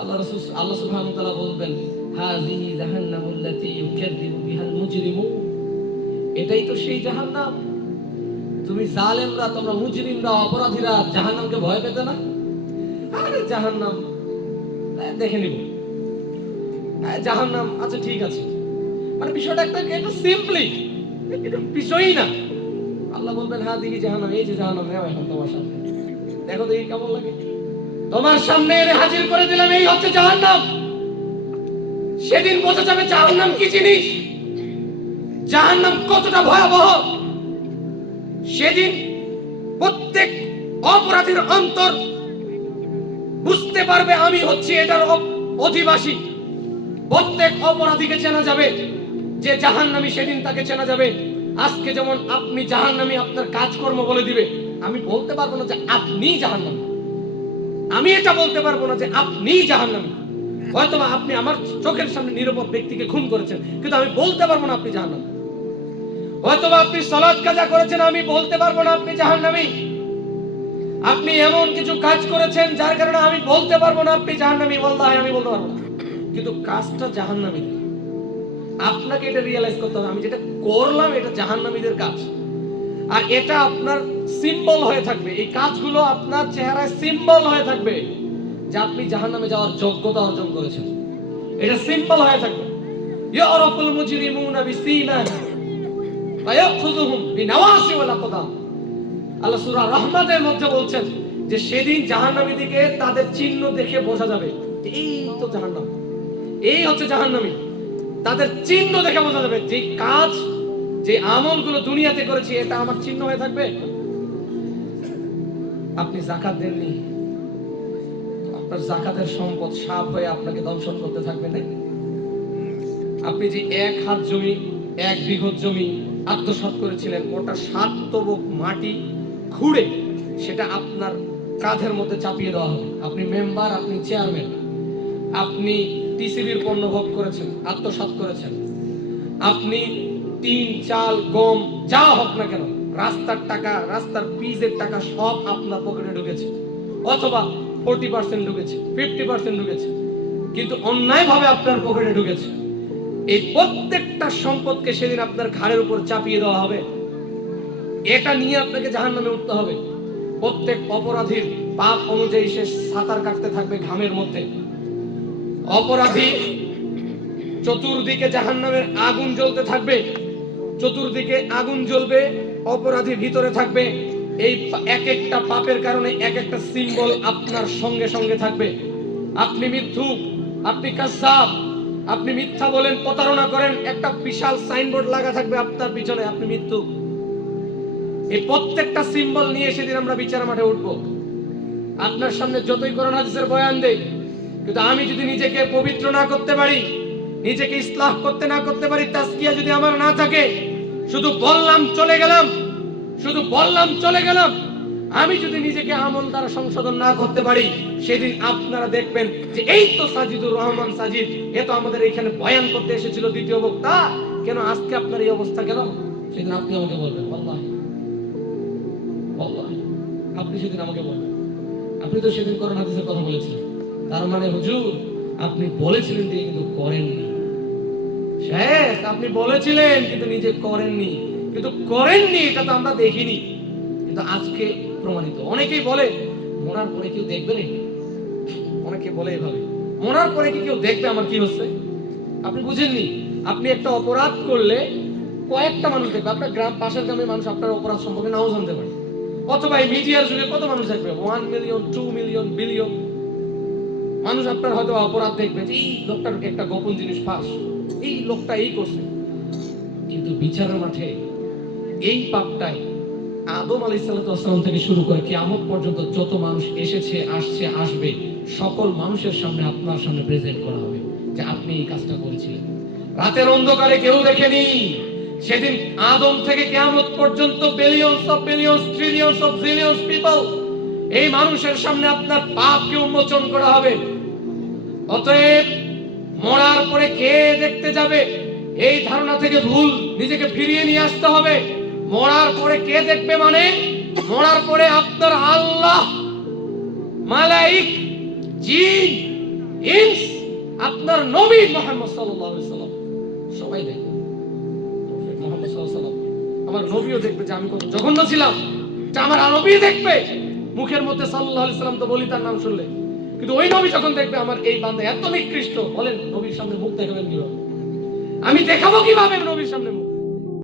আল্লাহ সুবহানাহু ওয়া তাআলা বলবেন, হাযিহি জাহান্নামুল্লাতী ইউকাযযিবু বিহাল মুজরিমুন, এটাই তো সেই জাহান্নাম। তুমি জালেমরা, তোমরা মুজরিমরা, অপরাধীরা জাহান্নামকে ভয় পেতে না? আরে জাহান্নাম দেখে নিব, জাহান্নাম আচ্ছা ঠিক আছে, মানে বিষয়টা একটা সিম্পলি, এটা বিষয়ই না। আল্লাহ বলবেন, হাযিহি জাহান্নাম, এই যে জাহান্নাম, নাও এখন তোমার সামনে, দেখো দেখি কেমন লাগে। তোমার সামনে এনে হাজির করে দিলাম, এই হচ্ছে জাহান্নাম। সেদিন বোঝা যাবে জাহান্নাম কি জিনিস, জাহান্নাম কতটা ভয়াবহ। সেদিন প্রত্যেক অপরাধীর অন্তর বুঝতে পারবে আমি হচ্ছি এটার অধিবাসী। প্রত্যেক অপরাধীকে চেনা যাবে যে জাহান্নামী, সেদিন তাকে চেনা যাবে। আজকে যেমন আপনি জাহান্নামী, আপনার কাজকর্ম বলে দিবে। আমি বলতে পারবো না যে আপনি জাহান্নামী, আমি এটা বলতে পারবো না যে আপনি জাহান্নামী। হয়তোবা আপনি আমার চোখের সামনে নিরাপদ ব্যক্তিকে খুন করেছেন, কিন্তু আমি বলতে পারবো না আপনি জাহান্নামী। হয়তোবা আপনি সালাত কাজা করেছেন, আমি বলতে পারবো না আপনি জাহান্নামী। আপনি এমন কিছু কাজ করেছেন যার কারণে আমি বলতে পারবো না আপনি জাহান্নামী, ওয়াল্লাহি আমি বলতে পারবো না, কিন্তু কাজটা জাহান্নামী। আপনাকে এটা রিয়ালাইজ করতে হবে, আমি যেটা করলাম এটা জাহান্নামীদের কাজ। আর এটা আপনার সিম্বল হয়ে থাকবে, এই কাজগুলো আপনার চেহারায় সিম্বল হয়ে থাকবে যে আপনি জাহান্নামে যাওয়ার যোগ্যতা অর্জন করেছেন। এটা সিম্বল হয়ে থাকবে। ইয়ারাফুল মুজরিমুনা বিসীমাহিম ওয়া ইয়াখুযুহুম বিনাওয়াসি ওয়াল আকদাম। আল্লাহ সূরা রহমাতের মধ্যে বলছেন যে সেদিন জাহান্নামীদেরকে তাদের চিহ্ন দেখে বোঝা যাবে যে এই তো জাহান্নাম, এই হচ্ছে জাহান্নামী। তাদের চিহ্ন দেখে বোঝা যাবে যে কাজ, যে আমলগুলো দুনিয়াতে করেছি এটা আমার চিহ্ন হয়ে থাকবে। আপনি যাকাত দেননি, আপনার যাকাতের সম্পদ সাপ হয়ে আপনাকে দংশন করতে থাকবে না। আপনি যে 1 হাত জমি, 1 বিঘত জমি আত্মসাৎ করেছিলেন, ওটা 7 তবক মাটি খুঁড়ে সেটা আপনার কাঁধের মধ্যে চাপিয়ে দেওয়া হবে। আপনি মেম্বার, আপনি চেয়ারম্যান, আপনি টিসিবির পণ্য ভোগ করেছেন, আত্মসাৎ করেছেন, আপনি টিন, চাল, গম যা হোক না কেন, রাস্তার টাকা, রাস্তার পিচের টাকা সব আপনার পকেটে ঢুকেছে, অথবা 40% ঢুকেছে, 50% ঢুকেছে, কিন্তু অন্যায়ভাবে আপনার পকেটে ঢুকেছে। এই প্রত্যেকটা সম্পদকে সেদিন আপনার ঘাড়ের উপর চাপিয়ে দেওয়া হবে। এটা নিয়ে আপনাকে জাহান্নামে উঠতে হবে। প্রত্যেক অপরাধীর পাপ অনুযায়ী সে সাঁতার কাটতে থাকবে ঘামের মধ্যে। অপরাধী চতুর্দিকে জাহান্নামের আগুন জ্বলতে থাকবে, চতুর্দিকে আগুন জ্বলবে, অপরাধী ভিতরে থাকবে। এই এক একটা পাপের কারণে এক একটা সিম্বল আপনার সঙ্গে সঙ্গে থাকবে। আপনি মিথ্যুক, আপনি কায্যাব, আপনি মিথ্যা বলেন, প্রতারণা করেন, একটা বিশাল সাইনবোর্ড লাগা থাকবে আপনার পিছনে, আপনি মিথ্যুক। এই প্রত্যেকটা সিম্বল নিয়ে সেদিন আমরা বিচার মাঠে উঠবো। আপনার সামনে যতই কোরআন হাদিসের বয়ান দেই, কিন্তু আমি যদি নিজেকে পবিত্র না করতে পারি, নিজেকে ইসলাহ করতে না করতে পারি, তাজকিয়া যদি আমার না থাকে, শুধু বললাম চলে গেলাম, শুধু বললাম চলে গেলাম, আমি যদি নিজেকে আমল দ্বারা সংশোধন না করতে পারি, সেদিন আপনারা দেখবেন যে এই তো সাজিদুর রহমান সাজিদ, এ তো আমাদের এখানে বয়ান করতে এসেছিল দ্বিতীয় বক্তা, কেন আজকে আপনার এই অবস্থা কেন? সেদিন আপনি আমাকে বলবেন, আল্লাহ আল্লাহ, আপনি সেদিন আমাকে বলবেন, আপনি তো সেদিন কোরআন হাদিসের কথা বলেছিলেন, তার মানে হুজুর আপনি বলেছিলেন কিন্তু করেননি। শেখ, আপনি বলেছিলেন কিন্তু নিজে করেননি, কিন্তু করেননি এটা তো আমরা দেখিনি, কিন্তু আজকে প্রমাণিত। অনেকেই বলে মরার পরে কেউ দেখবে না, অনেকে বলে এভাবে, মরার পরে কি কেউ দেখবে আমার কি হচ্ছে? আপনি বুঝেননি, আপনি একটা অপরাধ করলে কয়েকটা মানুষ দেখবে, আপনার গ্রাম, পাশের গ্রামের মানুষ আপনার অপরাধ সম্পর্কে নাও জানতে পারে, অথবা এই মিডিয়ার যুগে কত মানুষ দেখবে, 1 মিলিয়ন, 2 মিলিয়ন, বিলিয়ন মানুষ আপনার হয়তো অপরাধ দেখবে, এই লোকটার একটা গোপন জিনিস ফাঁস, এই লোকটা এই করছে। কিন্তু বিচারের মাঠে এই পাপটাই আদম আলাইহিস সালাম থেকে শুরু করে কিয়ামত পর্যন্ত যত মানুষ এসেছে, আসছে, আসবে, সকল মানুষের সামনে আপনার সামনে প্রেজেন্ট করা হবে যে আপনি এই কাজটা করেছিলেন। রাতের অন্ধকারে কেউ দেখেনি। সেদিন আদম থেকে কিয়ামত পর্যন্ত billions of billions, trillions of zillions people, এই মানুষের সামনে আপনার পাপকে উন্মোচন করা হবে। অতএব মরার পরে কে দেখতে যাবে, এই ধারণা থেকে ভুল নিজেকে ফিরিয়ে নিয়ে আসতে হবে। মরার পরে কে দেখবে মানে, মরার পরে আপনার আল্লাহ, মালাইক, জিন, আপনার নবী মুহাম্মদ সাল্লাল্লাহু আলাইহি সাল্লাম সবাই দেখবে, মুহাম্মদ সাল্লাল্লাহু আলাইহি সাল্লাম আমার নবীও দেখবে যে আমি কত জঘন্য ছিলাম, যে আমার নবী দেখবে। মুখের মধ্যে সাল্লাল্লাহু আলাইহি সাল্লাম তো বলি তার নাম শুনলে, কিন্তু ওই নবী যখন দেখবে আমার এই বান্দা এত নিকৃষ্ট, বলেন নবীর সামনে মুখ দেখাবেন কিভাবে? আমি দেখাবো কিভাবে নবীর সামনে মুখ?